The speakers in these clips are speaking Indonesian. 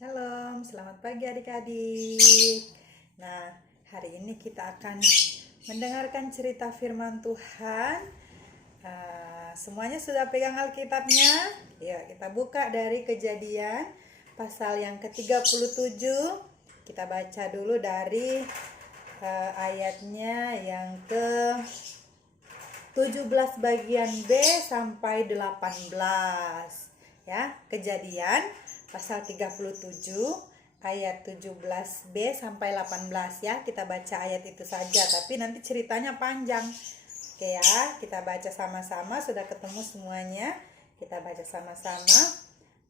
Shalom, selamat pagi adik-adik. Nah, hari ini kita akan mendengarkan cerita firman Tuhan. Semuanya sudah pegang Alkitabnya? Ya, kita buka dari Kejadian pasal yang ke-37. Kita baca dulu dari ayatnya yang ke-17 bagian B sampai 18. Ya, Kejadian pasal 37 ayat 17b sampai 18 ya. Kita baca ayat itu saja, tapi nanti ceritanya panjang. Oke ya, kita baca sama-sama. Sudah ketemu semuanya? Kita baca sama-sama.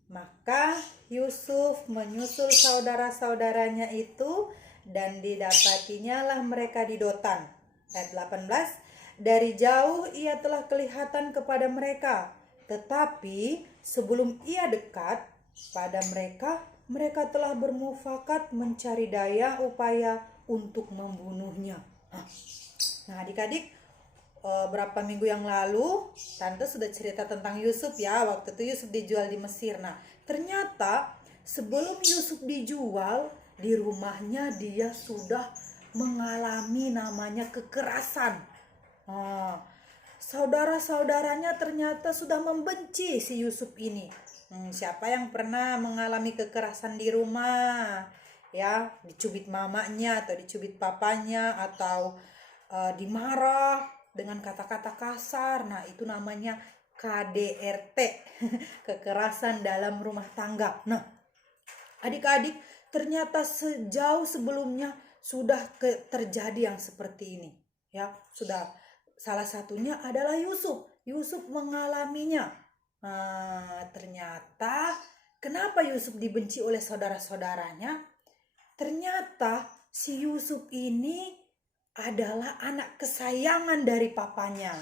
Maka Yusuf menyusul saudara-saudaranya itu, dan didapatinya lah mereka di Dotan. Ayat 18. Dari jauh ia telah kelihatan kepada mereka, tetapi sebelum ia dekat pada mereka, mereka telah bermufakat mencari daya upaya untuk membunuhnya. Nah adik-adik, berapa minggu yang lalu Tante sudah cerita tentang Yusuf ya. Waktu itu Yusuf dijual di Mesir. Nah ternyata sebelum Yusuf dijual, di rumahnya dia sudah mengalami namanya kekerasan. Saudara-saudaranya ternyata sudah membenci si Yusuf ini. Siapa yang pernah mengalami kekerasan di rumah? Ya, dicubit mamanya atau dicubit papanya atau dimarah dengan kata-kata kasar. Nah, itu namanya KDRT, kekerasan dalam rumah tangga. Nah, adik-adik, ternyata sejauh sebelumnya sudah terjadi yang seperti ini. Ya, sudah. Salah satunya adalah Yusuf. Yusuf mengalaminya. Ternyata kenapa Yusuf dibenci oleh saudara-saudaranya? Ternyata si Yusuf ini adalah anak kesayangan dari papanya.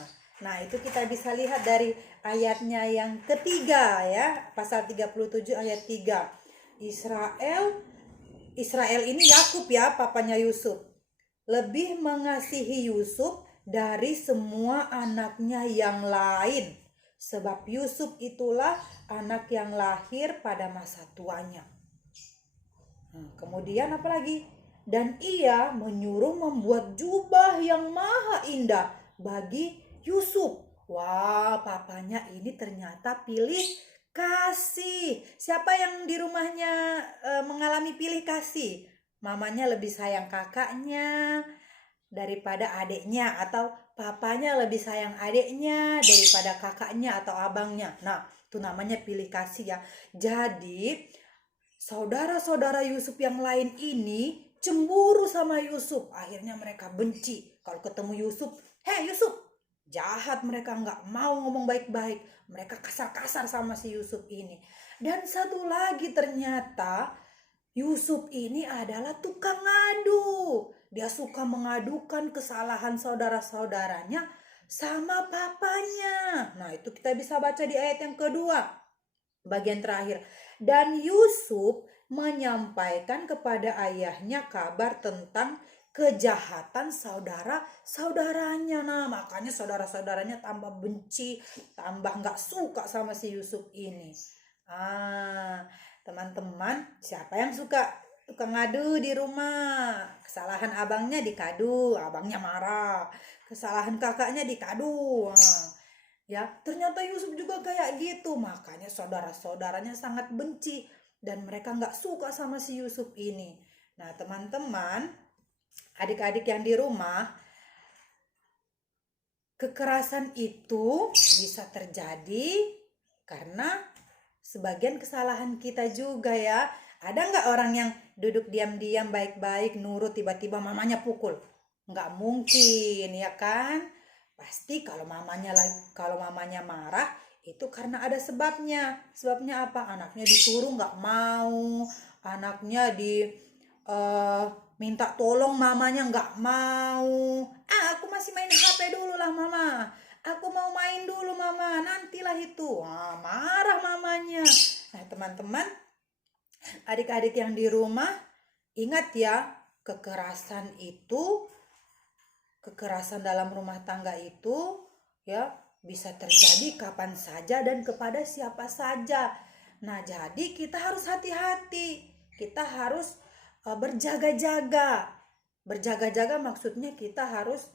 Nah, itu kita bisa lihat dari ayatnya yang ketiga ya, pasal 37 ayat 3. Israel ini Yakub ya, papanya Yusuf, lebih mengasihi Yusuf dari semua anaknya yang lain, sebab Yusuf itulah anak yang lahir pada masa tuanya. Kemudian apa lagi? Dan ia menyuruh membuat jubah yang maha indah bagi Yusuf. Wah, papanya ini ternyata pilih kasih. Siapa yang di rumahnya mengalami pilih kasih? Mamanya lebih sayang kakaknya daripada adiknya, atau papanya lebih sayang adiknya daripada kakaknya atau abangnya. Nah, itu namanya pilih kasih ya. Jadi saudara-saudara Yusuf yang lain ini cemburu sama Yusuf. Akhirnya mereka benci. Kalau ketemu Yusuf, "Hei Yusuf!" Jahat, mereka nggak mau ngomong baik-baik. Mereka kasar-kasar sama si Yusuf ini. Dan satu lagi, ternyata Yusuf ini adalah tukang ngadu. Dia suka mengadukan kesalahan saudara-saudaranya sama papanya. Nah, itu kita bisa baca di ayat yang kedua, bagian terakhir. Dan Yusuf menyampaikan kepada ayahnya kabar tentang kejahatan saudara-saudaranya. Nah, makanya saudara-saudaranya tambah benci, tambah gak suka sama si Yusuf ini. Teman-teman, siapa yang suka ngadu di rumah? Kesalahan abangnya dikadu, abangnya marah. Kesalahan kakaknya dikadu. Ya, ternyata Yusuf juga kayak gitu. Makanya saudara-saudaranya sangat benci dan mereka nggak suka sama si Yusuf ini. Nah, teman-teman, adik-adik yang di rumah, kekerasan itu bisa terjadi karena sebagian kesalahan kita juga ya. Ada nggak orang yang duduk diam-diam baik-baik nurut, tiba-tiba mamanya pukul? Nggak mungkin ya kan? Pasti kalau mamanya marah itu karena ada sebabnya. Sebabnya apa? Anaknya disuruh nggak mau, anaknya minta tolong, mamanya nggak mau. Aku masih main HP dulu lah mama, aku mau main dulu mama, nantilah itu. Marah mamanya. Nah teman-teman, adik-adik yang di rumah, ingat ya, kekerasan dalam rumah tangga itu ya bisa terjadi kapan saja dan kepada siapa saja. Nah, jadi kita harus hati-hati. kita harus berjaga-jaga. Berjaga-jaga maksudnya kita harus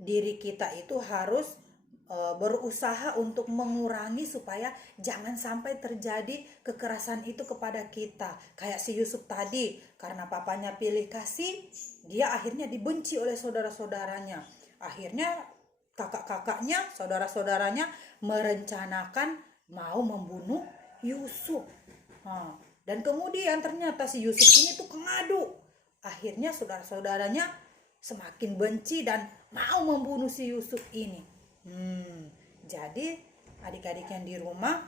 diri kita itu harus berusaha untuk mengurangi supaya jangan sampai terjadi kekerasan itu kepada kita. Kayak si Yusuf tadi, karena papanya pilih kasih, dia akhirnya dibenci oleh saudara-saudaranya. Akhirnya kakak-kakaknya, saudara-saudaranya merencanakan mau membunuh Yusuf. Dan kemudian ternyata si Yusuf ini tuh pengadu. Akhirnya saudara-saudaranya semakin benci dan mau membunuh si Yusuf ini. Jadi adik-adik yang di rumah,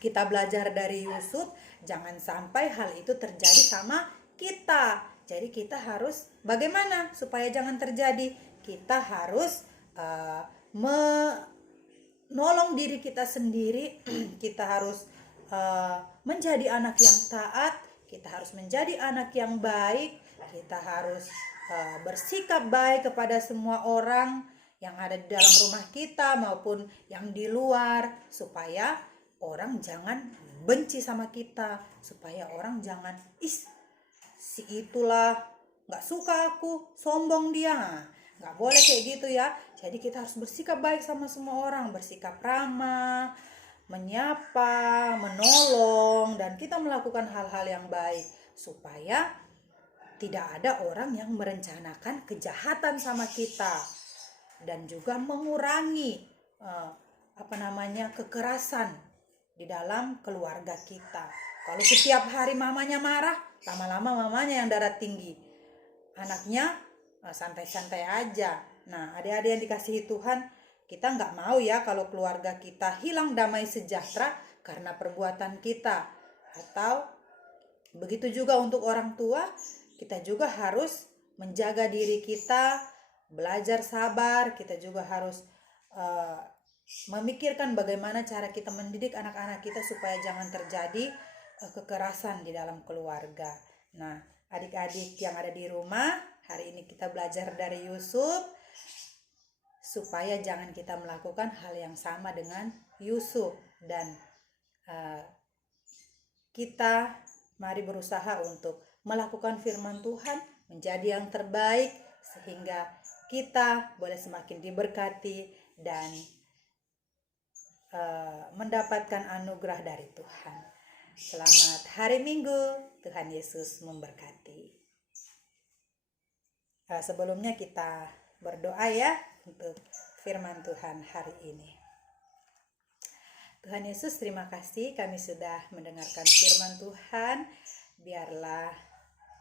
kita belajar dari Yusuf, jangan sampai hal itu terjadi sama kita. Jadi kita harus bagaimana supaya jangan terjadi? Kita harus menolong diri kita sendiri. Kita harus menjadi anak yang taat, kita harus menjadi anak yang baik, kita harus bersikap baik kepada semua orang yang ada di dalam rumah kita maupun yang di luar, supaya orang jangan benci sama kita, supaya orang jangan si itulah nggak suka aku, sombong dia. Nggak boleh kayak gitu ya. Jadi kita harus bersikap baik sama semua orang, bersikap ramah, menyapa, menolong, dan kita melakukan hal-hal yang baik supaya tidak ada orang yang merencanakan kejahatan sama kita, dan juga mengurangi kekerasan di dalam keluarga kita. Kalau setiap hari mamanya marah, lama-lama mamanya yang darah tinggi, anaknya santai-santai aja. Nah, adik-adik yang dikasihi Tuhan, kita nggak mau ya kalau keluarga kita hilang damai sejahtera karena perbuatan kita. Atau begitu juga untuk orang tua, kita juga harus menjaga diri kita, belajar sabar. Kita juga harus memikirkan bagaimana cara kita mendidik anak-anak kita supaya jangan terjadi kekerasan di dalam keluarga. Nah, adik-adik yang ada di rumah, hari ini kita belajar dari Yusuf supaya jangan kita melakukan hal yang sama dengan Yusuf, dan kita mari berusaha untuk melakukan firman Tuhan, menjadi yang terbaik sehingga kita boleh semakin diberkati dan mendapatkan anugerah dari Tuhan. Selamat hari Minggu, Tuhan Yesus memberkati. Sebelumnya kita berdoa ya untuk firman Tuhan hari ini. Tuhan Yesus, terima kasih kami sudah mendengarkan firman Tuhan. Biarlah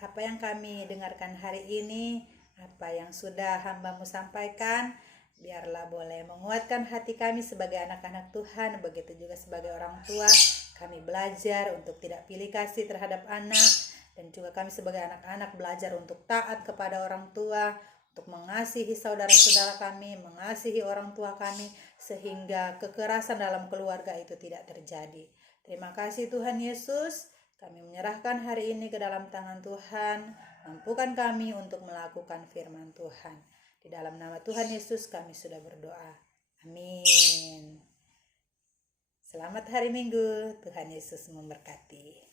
apa yang kami dengarkan hari ini, apa yang sudah hamba-Mu sampaikan, biarlah boleh menguatkan hati kami sebagai anak-anak Tuhan. Begitu juga sebagai orang tua, kami belajar untuk tidak pilih kasih terhadap anak, dan juga kami sebagai anak-anak belajar untuk taat kepada orang tua, untuk mengasihi saudara-saudara kami, mengasihi orang tua kami, sehingga kekerasan dalam keluarga itu tidak terjadi. Terima kasih Tuhan Yesus, kami menyerahkan hari ini ke dalam tangan Tuhan. Mampukan kami untuk melakukan firman Tuhan. Di dalam nama Tuhan Yesus kami sudah berdoa. Amin. Selamat hari Minggu, Tuhan Yesus memberkati.